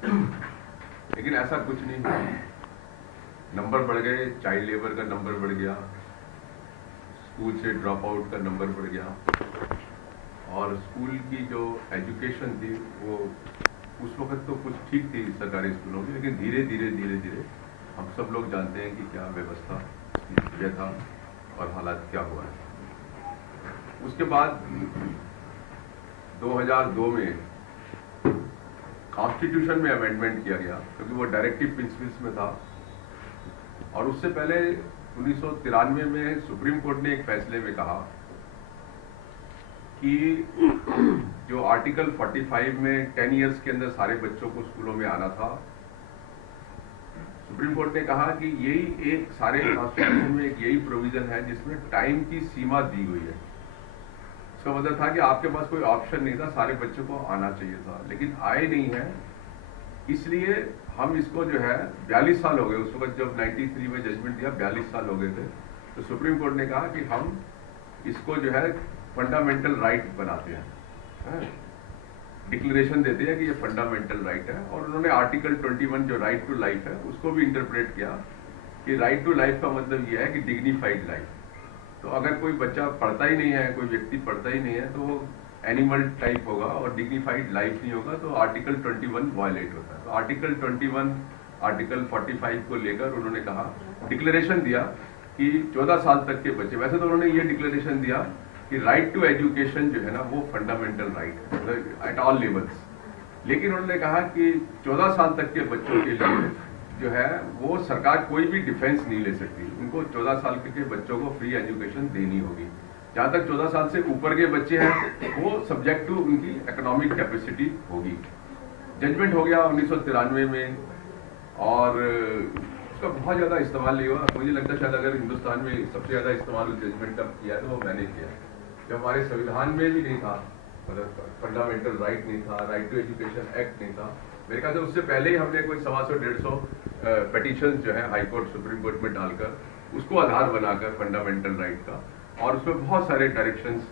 लेकिन ऐसा कुछ नहीं हुआ। नंबर बढ़ गए, चाइल्ड लेबर का नंबर बढ़ गया, स्कूल से ड्रॉप आउट का नंबर बढ़ गया, और स्कूल की जो एजुकेशन थी वो उस वक्त तो कुछ ठीक थी सरकारी स्कूलों की, लेकिन धीरे धीरे हम सब लोग जानते हैं कि क्या व्यवस्था यह था और हालात क्या हुआ है। उसके बाद 2002 में कॉन्स्टिट्यूशन में अमेंडमेंट किया गया, क्योंकि वो डायरेक्टिव प्रिंसिपल्स में था। और उससे पहले 1993 में सुप्रीम कोर्ट ने एक फैसले में कहा कि जो आर्टिकल 45 में 10 इयर्स के अंदर सारे बच्चों को स्कूलों में आना था, सुप्रीम कोर्ट ने कहा कि यही एक सारे कॉन्स्टिट्यूशन में एक यही प्रोविजन है जिसमें टाइम की सीमा दी हुई है। इसका मतलब था कि आपके पास कोई ऑप्शन नहीं था, सारे बच्चों को आना चाहिए था, लेकिन आए नहीं है। इसलिए हम इसको जो है 42 साल हो गए, उस वक्त जब 93 में जजमेंट दिया 42 साल हो गए थे, तो सुप्रीम कोर्ट ने कहा कि हम इसको जो है फंडामेंटल राइट बनाते हैं, डिक्लेरेशन देते हैं कि ये फंडामेंटल राइट है। और उन्होंने आर्टिकल 21 जो राइट टू लाइफ है उसको भी इंटरप्रेट किया कि राइट टू लाइफ का मतलब ये है कि डिग्निफाइड लाइफ। तो अगर कोई बच्चा पढ़ता ही नहीं है, कोई व्यक्ति पढ़ता ही नहीं है, तो वो एनिमल टाइप होगा और डिग्निफाइड लाइफ नहीं होगा, तो आर्टिकल 21 वायलेट होता है। तो आर्टिकल 21 आर्टिकल 45 को लेकर उन्होंने कहा, डिक्लेरेशन दिया कि 14 साल तक के बच्चे, वैसे तो उन्होंने ये डिक्लेरेशन दिया कि राइट टू एजुकेशन जो है ना वो फंडामेंटल राइट है एट ऑल लेवल्स, लेकिन उन्होंने कहा कि 14 साल तक के बच्चों के लिए जो है वो सरकार कोई भी डिफेंस नहीं ले सकती, उनको 14 साल के बच्चों को फ्री एजुकेशन देनी होगी। जहां तक 14 साल से ऊपर के बच्चे हैं वो सब्जेक्ट टू उनकी इकोनॉमिक कैपेसिटी होगी। जजमेंट हो गया 1993 में, और उसका बहुत ज्यादा इस्तेमाल नहीं हुआ। मुझे लगता है शायद अगर हिंदुस्तान में सबसे ज्यादा इस्तेमाल उस जजमेंट का किया है तो वो मैंने किया, जब हमारे संविधान में भी नहीं था, मतलब फंडामेंटल राइट नहीं था, राइट टू एजुकेशन एक्ट नहीं था। मेरे ख्याल से उससे पहले ही हमने कोई 125-150 पेटिशन जो है हाई कोर्ट सुप्रीम कोर्ट में डालकर उसको आधार बनाकर फंडामेंटल राइट का, और उसमें बहुत सारे डायरेक्शंस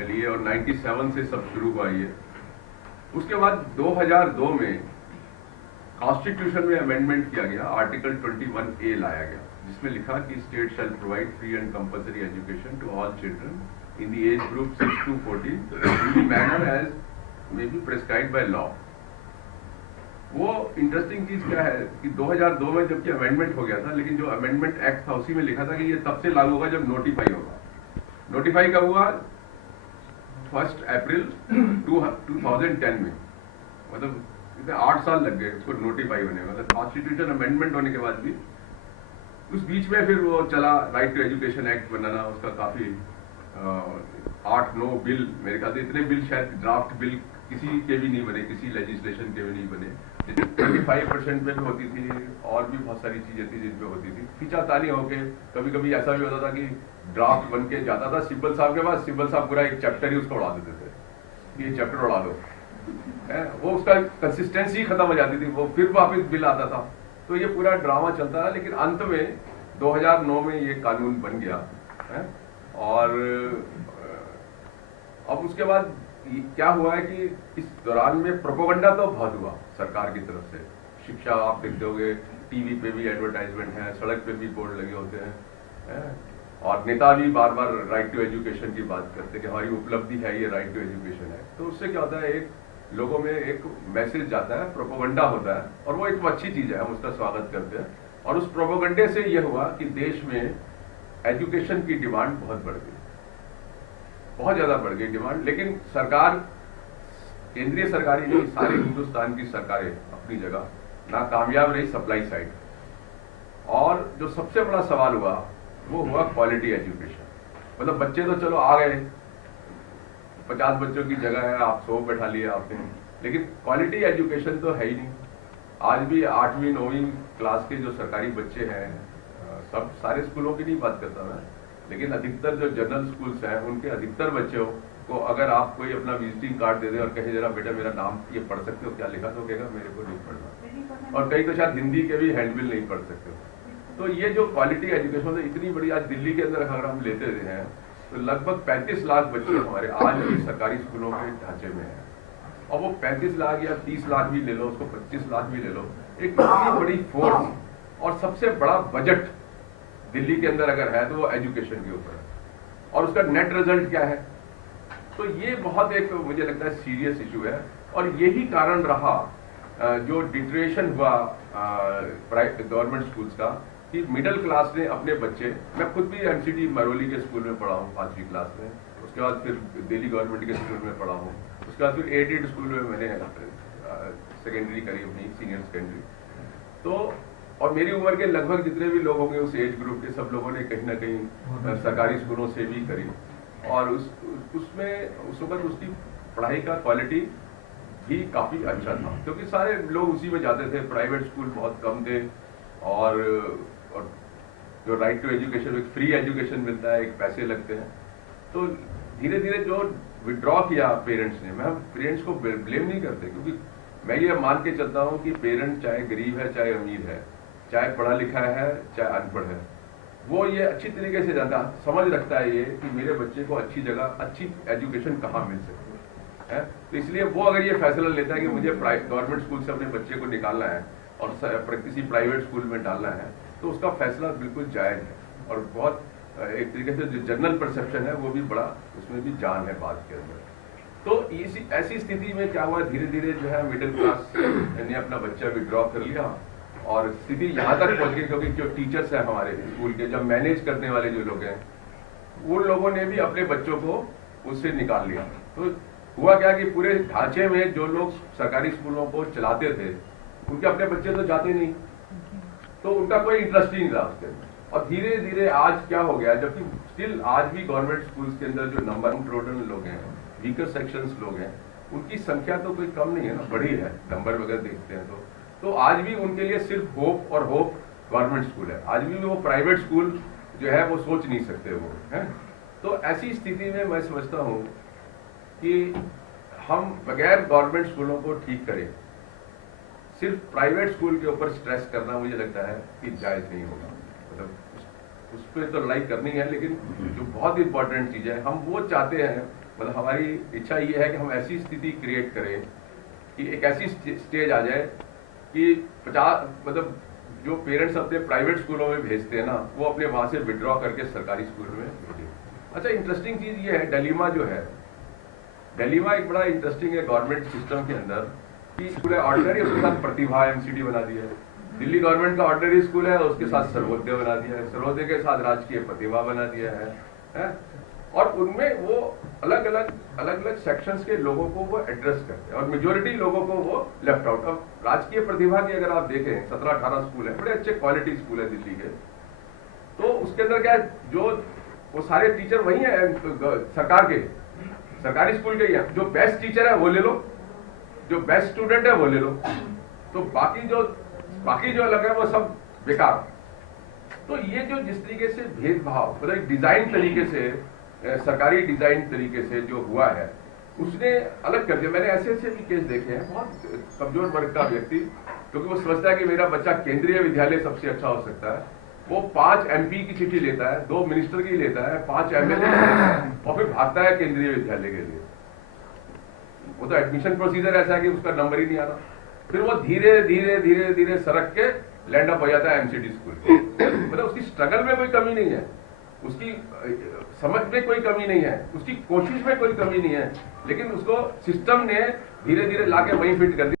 लिए, और 97 से सब शुरू हुआ ये। उसके बाद 2002 में कॉन्स्टिट्यूशन में अमेंडमेंट किया गया, आर्टिकल 21A लाया गया, जिसमें लिखा कि state shall provide free and compulsory education to all children in the age group 6 to 14 in the manner as may be prescribed by law। वो इंटरेस्टिंग चीज क्या है कि 2002 में जबकि अमेंडमेंट हो गया था, लेकिन जो अमेंडमेंट एक्ट था उसी में लिखा था कि ये तब से लागू होगा जब नोटिफाई होगा। नोटिफाई कब हुआ? 1 अप्रैल 2010 में, मतलब इतने 8 साल लग गए उसको नोटिफाई होने में, मतलब कॉन्स्टिट्यूशन अमेंडमेंट होने के बाद भी। उस बीच में फिर वो चला राइट टू एजुकेशन एक्ट बनाना, उसका काफी 8-9 बिल, मेरे ख्याल से इतने बिल शायद ड्राफ्ट बिल किसी के भी नहीं बने, किसी लेजिस्लेशन के भी नहीं बने। 25% में भी होती थी, और भी बहुत सारी चीजें थी जिसमें होती थी खींचातानी होके। कभी कभी ऐसा भी होता था कि ड्राफ्ट बन के जाता था सिब्बल साहब के पास, सिब्बल साहब पूरा एक चैप्टर ही उसको उड़ा देते थे, ये चैप्टर उड़ा दो, वो उसका कंसिस्टेंसी खत्म हो जाती थी, वो फिर वापस बिल आता था। तो ये पूरा ड्रामा चलता रहा, लेकिन अंत में 2009 में ये कानून बन गया है। और अब उसके बाद क्या हुआ है कि इस दौरान में प्रोपोगंडा तो बहुत हुआ सरकार की तरफ से। शिक्षा आप देखते होंगे, टीवी पे भी एडवर्टाइजमेंट है, सड़क पे भी बोर्ड लगे होते हैं, और नेता भी बार बार राइट टू एजुकेशन की बात करते हैं कि हमारी उपलब्धि है ये राइट टू एजुकेशन है। तो उससे क्या होता है, एक लोगों में एक मैसेज जाता है, प्रोपोगंडा होता है, और वो एक अच्छी चीज है, हम उसका स्वागत करते हैं। और उस प्रोपोगंडे से यह हुआ कि देश में एजुकेशन की डिमांड बहुत बढ़ गई, बहुत ज्यादा बढ़ गई डिमांड। लेकिन सरकार, केंद्रीय सरकार ही नहीं, सारे हिंदुस्तान की सरकारें अपनी जगह नाकामयाब रही सप्लाई साइड। और जो सबसे बड़ा सवाल हुआ वो हुआ क्वालिटी एजुकेशन। मतलब बच्चे तो चलो आ गए, 50 बच्चों की जगह है, आप 100 बैठा लिए आपने, लेकिन क्वालिटी एजुकेशन तो है ही नहीं। आज भी 8वीं 9वीं क्लास के जो सरकारी बच्चे हैं, सब सारे स्कूलों की नहीं बात करता मैं, लेकिन अधिकतर जो जनरल स्कूल्स हैं उनके अधिकतर बच्चों को अगर आप कोई अपना विजिटिंग कार्ड दे दे और कहे जरा बेटा मेरा नाम ये पढ़ सकते हो क्या लिखा, तो कहेगा मेरे को नहीं पढ़ना, और कई तो शायद हिंदी के भी हैंडबिल नहीं पढ़ सकते हो। तो ये जो क्वालिटी एजुकेशन है इतनी बड़ी, आज दिल्ली के अंदर अगर हम लेते हैं तो लगभग 35 लाख बच्चे हमारे आज भी सरकारी स्कूलों के ढांचे में हैं। और वो 35 लाख या 30 लाख भी ले लो, उसको 25 लाख भी ले लो, एक इतनी बड़ी फोर्स और सबसे बड़ा बजट दिल्ली के अंदर अगर है तो वो एजुकेशन के ऊपर है, और उसका नेट रिजल्ट क्या है। तो ये बहुत एक मुझे लगता है सीरियस इशू है, और यही कारण रहा जो डिट्रेशन हुआ गवर्नमेंट स्कूल्स का, कि मिडिल क्लास ने अपने बच्चे, मैं खुद भी एमसीडी मरोली के स्कूल में पढ़ा हूँ 5वीं क्लास में, उसके बाद फिर दिल्ली गवर्नमेंट के स्कूल में पढ़ा हूँ, उसके बाद फिर एडेड स्कूल में मैंने सेकेंडरी करी अपनी सीनियर सेकेंडरी। तो और मेरी उम्र के लगभग जितने भी लोग होंगे उस एज ग्रुप के, सब लोगों ने कहीं ना कहीं सरकारी स्कूलों से भी करी, और उसमें उस वक्त उसकी पढ़ाई का क्वालिटी भी काफी अच्छा था, क्योंकि सारे लोग उसी में जाते थे, प्राइवेट स्कूल बहुत कम थे, और जो राइट टू एजुकेशन, एक फ्री एजुकेशन मिलता है, एक पैसे लगते हैं। तो धीरे धीरे जो विड्रॉ किया पेरेंट्स ने, मैं पेरेंट्स को ब्लेम नहीं करते, क्योंकि मैं ये मान के चलता हूँ कि पेरेंट चाहे गरीब है चाहे अमीर है, चाहे पढ़ा लिखा है चाहे अनपढ़ है, वो ये अच्छी तरीके से जानता समझ रखता है ये कि मेरे बच्चे को अच्छी जगह अच्छी एजुकेशन कहाँ मिल सकती है। तो इसलिए वो अगर ये फैसला लेता है कि मुझे गवर्नमेंट स्कूल से अपने बच्चे को निकालना है और किसी प्राइवेट स्कूल में डालना है, तो उसका फैसला बिल्कुल जायज है, और बहुत एक तरीके से जो जनरल परसेप्शन है वो भी बड़ा, उसमें भी जान है बात के अंदर। तो ऐसी स्थिति में क्या हुआ, धीरे धीरे जो है मिडिल क्लास ने अपना बच्चा विड्रॉ कर लिया, और स्थिति यहाँ तक पहुंच गई, क्योंकि जो टीचर्स हैं हमारे स्कूल के, जब मैनेज करने वाले जो लोग हैं, उन लोगों ने भी अपने बच्चों को उससे निकाल लिया। तो हुआ क्या कि पूरे ढांचे में जो लोग सरकारी स्कूलों को चलाते थे, उनके अपने बच्चे तो जाते नहीं, तो उनका कोई इंटरेस्ट ही नहीं था उसके अंदर। और धीरे धीरे आज क्या हो गया, जबकि स्टिल आज भी गवर्नमेंट स्कूल्स के अंदर जो नंबर रोडन लोग हैं, वीकर सेक्शंस लोग हैं, उनकी संख्या तो कोई कम नहीं है ना, बड़ी है, नंबर वगैरह देखते हैं तो आज भी उनके लिए सिर्फ होप और होप गवर्नमेंट स्कूल है। आज भी वो प्राइवेट स्कूल जो है वो सोच नहीं सकते वो है। तो ऐसी स्थिति में मैं समझता हूँ कि हम बगैर गवर्नमेंट स्कूलों को ठीक करें, सिर्फ प्राइवेट स्कूल के ऊपर स्ट्रेस करना मुझे लगता है कि जायज नहीं होगा। मतलब उस पर तो लड़ाई करनी है, लेकिन जो बहुत इंपॉर्टेंट चीज है, हम वो चाहते हैं, मतलब हमारी इच्छा ये है कि हम ऐसी स्थिति क्रिएट करें कि एक ऐसी स्टेज आ जाए कि 50 मतलब जो पेरेंट्स अपने प्राइवेट स्कूलों में भेजते हैं ना, वो अपने वहां से विड्रॉ करके सरकारी स्कूल में भेजें। अच्छा, इंटरेस्टिंग चीज ये है, डेलीमा जो है, डेलीमा एक बड़ा इंटरेस्टिंग है गवर्नमेंट सिस्टम के अंदर, कि स्कूल है ऑर्डिनरी, उसके साथ प्रतिभा एमसीडी बना दिया है। दिल्ली गवर्नमेंट का ऑर्डिनरी स्कूल है, उसके साथ सर्वोदय बना दिया है, सर्वोदय के साथ राजकीय प्रतिभा बना दिया है? और उनमें वो अलग अलग सेक्शंस के लोगों को वो एड्रेस करते हैं, और मेजोरिटी लोगों को वो लेफ्ट आउट। अब राजकीय प्रतिभा की अगर आप देखें, 17-18 स्कूल है, बड़े अच्छे क्वालिटी स्कूल है दिल्ली के, तो उसके अंदर क्या है, जो वो सारे टीचर वही है सरकार के, सरकारी स्कूल के ही है। जो बेस्ट टीचर है वो ले लो, जो बेस्ट स्टूडेंट है वो ले लो, तो बाकी जो अलग है वो सब बेकार। तो ये जो जिस तरीके से भेदभाव, मतलब डिजाइन तरीके से, सरकारी डिजाइन तरीके से जो हुआ है, उसने अलग कर दिया। मैंने ऐसे भी केस देखे हैं, बहुत कमजोर वर्ग का व्यक्ति, क्योंकि वो समझता है कि मेरा बच्चा केंद्रीय विद्यालय सबसे अच्छा हो सकता है, वो 5 MP की चिट्ठी लेता है, 2 मिनिस्टर की लेता है, 5 MLA और फिर भागता है केंद्रीय विद्यालय के लिए। वो तो एडमिशन प्रोसीजर ऐसा है कि उसका नंबर ही नहीं आता, फिर वो धीरे धीरे सरक के लैंड अप हो जाता है एमसीडी स्कूल। मतलब उसकी स्ट्रगल में कोई कमी नहीं है, उसकी समझ में कोई कमी नहीं है, उसकी कोशिश में कोई कमी नहीं है, लेकिन उसको सिस्टम ने धीरे धीरे लाके वहीं फिट कर दिया।